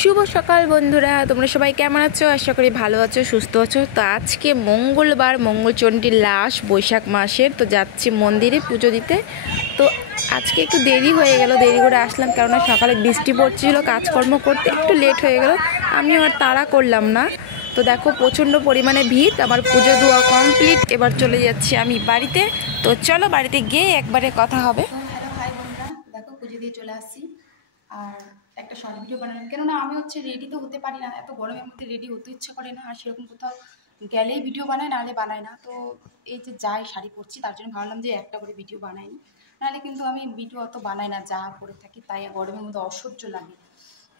শুভ সকাল বন্ধুরা, তোমরা সবাই কেমন আছো? আশা করি ভালো আছো, সুস্থ আছো। তো আজকে মঙ্গলবার, মঙ্গলচণ্ডীর লাস্ট বৈশাখ মাসের। তো যাচ্ছি মন্দিরে পুজো দিতে। তো আজকে একটু দেরি হয়ে গেল, দেরি করে আসলাম, কেননা সকালে বৃষ্টি পড়ছিল, কাজকর্ম করতে একটু লেট হয়ে গেল। আমিও আর তাড়া করলাম না। তো দেখো প্রচণ্ড পরিমাণে ভিড়। আমার পুজো দেওয়া কমপ্লিট, এবার চলে যাচ্ছি আমি বাড়িতে। তো চলো বাড়িতে গিয়ে একবারে কথা হবে। হ্যালো হাই বন্ধুরা, দেখো পুজো দিয়ে চলে আসছি। আর একটা শর্ট ভিডিও বানালাম, কেননা আমি রেডি তো হতে পারি না, এত গরমের মধ্যে রেডি হতে ইচ্ছা করে না। আর সেরকম কোথাও গেলেই ভিডিও বানাই, নাহলে বানাই না। তো এই যে যাই শাড়ি পরছি, তার জন্য ভাবলাম যে একটা করে ভিডিও বানাই, নাহলে কিন্তু আমি ভিডিও অত বানাই না, যা পরে থাকি তাই। গরমের মধ্যে অসহ্য লাগে।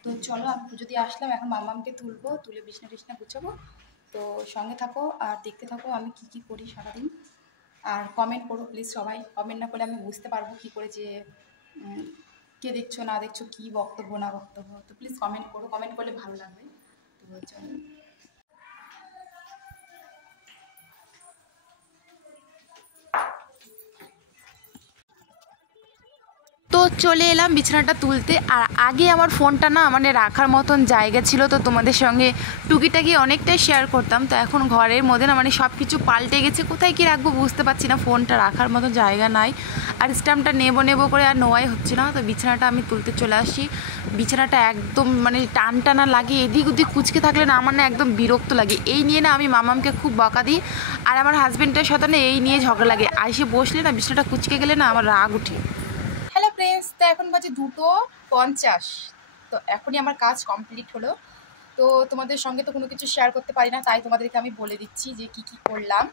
তো চলো, আমি পুজো দিয়ে আসলাম, এখন মামামকে তুলবো, তুলে বিছনা টিছনা গুছাবো। তো সঙ্গে থাকো আর দেখতে থাকো আমি কি কি করি সারাদিন। আর কমেন্ট করো প্লিজ, সবাই কমেন্ট না করলে আমি বুঝতে পারবো কী করে যে কে দেখছো না দেখছো, কী বক্তব্য না বক্তব্য। তো প্লিজ কমেন্ট করো, কমেন্ট করলে ভালো লাগবে। তো চলো। তো চলে এলাম বিছানাটা তুলতে। আর আগে আমার ফোনটা না মানে রাখার মতন জায়গা ছিল, তো তোমাদের সঙ্গে টুকিটাকি অনেকটাই শেয়ার করতাম। তো এখন ঘরের মধ্যে না মানে সব কিছু পাল্টে গেছে, কোথায় কী রাখবো বুঝতে পারছি না, ফোনটা রাখার মতো জায়গা নাই। আর স্ট্যাম্পটা নেবো করে আর নোয়াই হচ্ছে না। তো বিছানাটা আমি তুলতে চলে আসি। বিছানাটা একদম মানে টান টানা লাগে, এদিক ওদিক কুচকে থাকলে না আমার না একদম বিরক্ত লাগে। এই নিয়ে না আমি মামামকে খুব বকা দিই, আর আমার হাজব্যান্ডের সাথে না এই নিয়ে ঝগড়া লাগে। আইসে বসলে না বিছানাটা কুচকে গেলে না আমার রাগ উঠে। হ্যালো ফ্রেন্ডস, তো এখন বাজে 2:50। তো এখনই আমার কাজ কমপ্লিট হলো। তো তোমাদের সঙ্গে তো কোনো কিছু শেয়ার করতে পারি না, তাই তোমাদেরকে আমি বলে দিচ্ছি যে কি কি করলাম।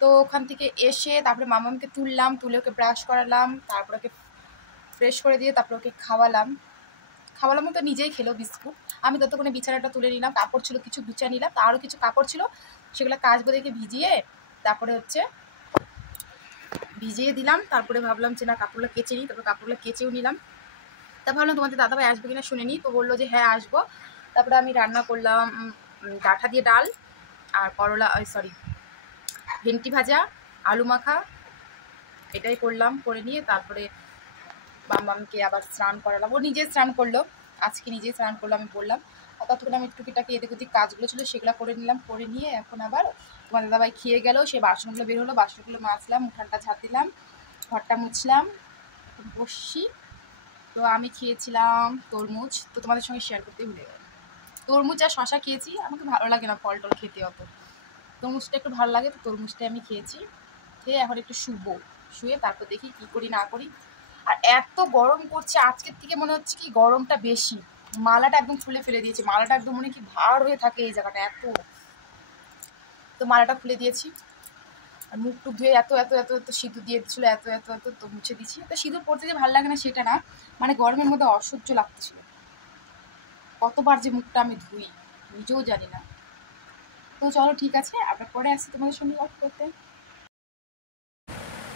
তো ওখান থেকে এসে তারপরে মামামকে তুললাম, তুলে ওকে ব্রাশ করালাম, তারপর ওকে ফ্রেশ করে দিয়ে তারপর ওকে খাওয়ালাম। তো নিজেই খেলো বিস্কুট। আমি ততক্ষণে বিছানাটা তুলে নিলাম, কাপড় ছিল কিছু গুছিয়ে নিলাম, আরও কিছু কাপড় ছিল, সেগুলো কাচবো দেখে ভিজিয়ে তারপরে ভিজিয়ে দিলাম। তারপরে ভাবলাম যে না, কাপড়গুলো কেচে নিই, তারপর কাপড়গুলো কেচেও নিলাম। তা ভাবলাম তোমাদের দাদাভাই আসবে কিনা শুনে নিই। তো বললো যে হ্যাঁ আসবো। তারপরে আমি রান্না করলাম ডাঁটা দিয়ে ডাল, আর ভেন্ডি ভাজা, আলু মাখা, এটাই করলাম। করে নিয়ে তারপরে মামামকে আবার স্নান করালাম, ও নিজে স্নান করলো, আজকে নিজেই স্নান করলো আমি বললাম। আর ততক্ষণ আমি টুকিটাকি এদিক ওদিক কাজগুলো ছিল সেগুলো করে নিলাম। করে নিয়ে এখন আবার তোমার দাদাভাই খেয়ে গেল, সেই বাসনগুলো বের হলো, বাসনগুলো মাজলাম, উঠানটা ঝাঁট দিলাম, ঘরটা মুছলাম, এখন বসছি। তো আমি খেয়েছিলাম তরমুজ, তো তোমাদের সঙ্গে শেয়ার করতে ভুলে গেলাম। তরমুজ আর শশা খেয়েছি, আমাকে ভালো লাগে না ফল টল খেতে অত, তরমুজটা একটু ভালো লাগে, তো তরমুজটাই আমি খেয়েছি। খেয়ে এখন একটু শুয়ে তারপর দেখি কি করি না করি। আর এত গরম করছে আজকের থেকে, মনে হচ্ছে কি গরমটা বেশি। মালাটা একদম খুলে ফেলে দিয়েছি, মালাটা একদম মনে কি ভার হয়ে থাকে এই জায়গাটা এত। তো মালাটা খুলে দিয়েছি। আর মুখ টুক ধুয়ে এত এত এত এত সিঁদুর দিয়ে দিচ্ছিলো, এত এত এত তো মুছে দিচ্ছি। তো সিঁদুর পড়তে যে ভালো লাগে না সেটা না, মানে গরমের মধ্যে অসহ্য লাগতেছিল। কতবার যে মুখটা আমি ধুই নিজেও জানি না। তো চলো ঠিক আছে, আমরা পরে আসছি তোমাদের সঙ্গে গল্প করতে।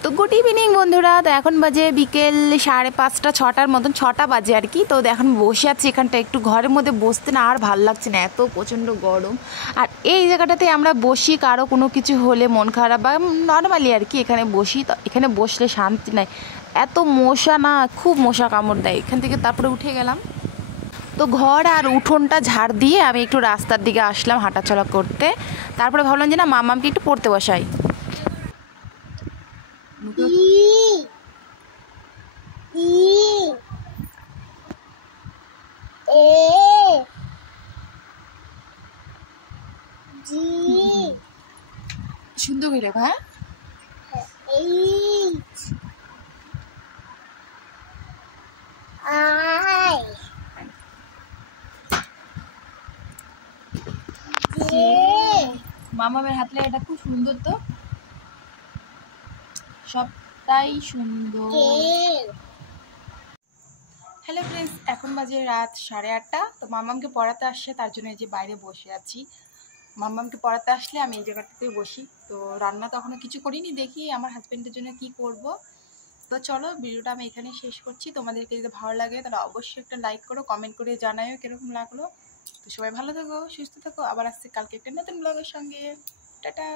তো গুড ইভিনিং বন্ধুরা। তো এখন বাজে বিকেল 5:30 6টার মতন, 6টা বাজে আর কি। তো এখন বসে আছি এখানটা, একটু ঘরের মধ্যে বসতে না আর ভালো লাগছে না, এত প্রচণ্ড গরম। আর এই জায়গাটাতে আমরা বসি, কারো কোনো কিছু হলে মন খারাপ বা নর্মালি আর কি এখানে বসি। তো এখানে বসলে শান্তি নাই, এত মশা না, খুব মশা কামড় দেয়। এখান থেকে তারপরে উঠে গেলাম। তো ঘর আর উঠোনটা ঝাড় দিয়ে আমি একটু রাস্তার দিকে আসলাম হাঁটাচলা করতে। তারপরে ভাবলাম যে না, মামামকে একটু পড়তে বসাই। সুন্দর করে হ্যাঁ। মামামের হাতলে এটা খুব সুন্দর, তো সবটাই সুন্দর। হ্যালো ফ্রেন্ডস, এখন বাজে রাত 8:30। তো মামামকে পড়াতে আসছে, তার জন্য এই যে বাইরে বসে আছি। মামামকে পড়াতে আসলে আমি এই জায়গাটাতে বসি। তো রান্না তো এখনো কিছু করিনি, দেখি আমার হাজব্যান্ডের জন্য কি করব। তো চলো, ভিডিওটা আমি এখানে শেষ করছি। তোমাদেরকে যদি ভালো লাগে তাহলে অবশ্যই একটা লাইক করো, কমেন্ট করে জানাও কিরকম লাগলো। তো সবাই ভালো থাকো, সুস্থ থাকো, আবার আসছি কালকে একটা নতুন ব্লগের সঙ্গে। টাটা।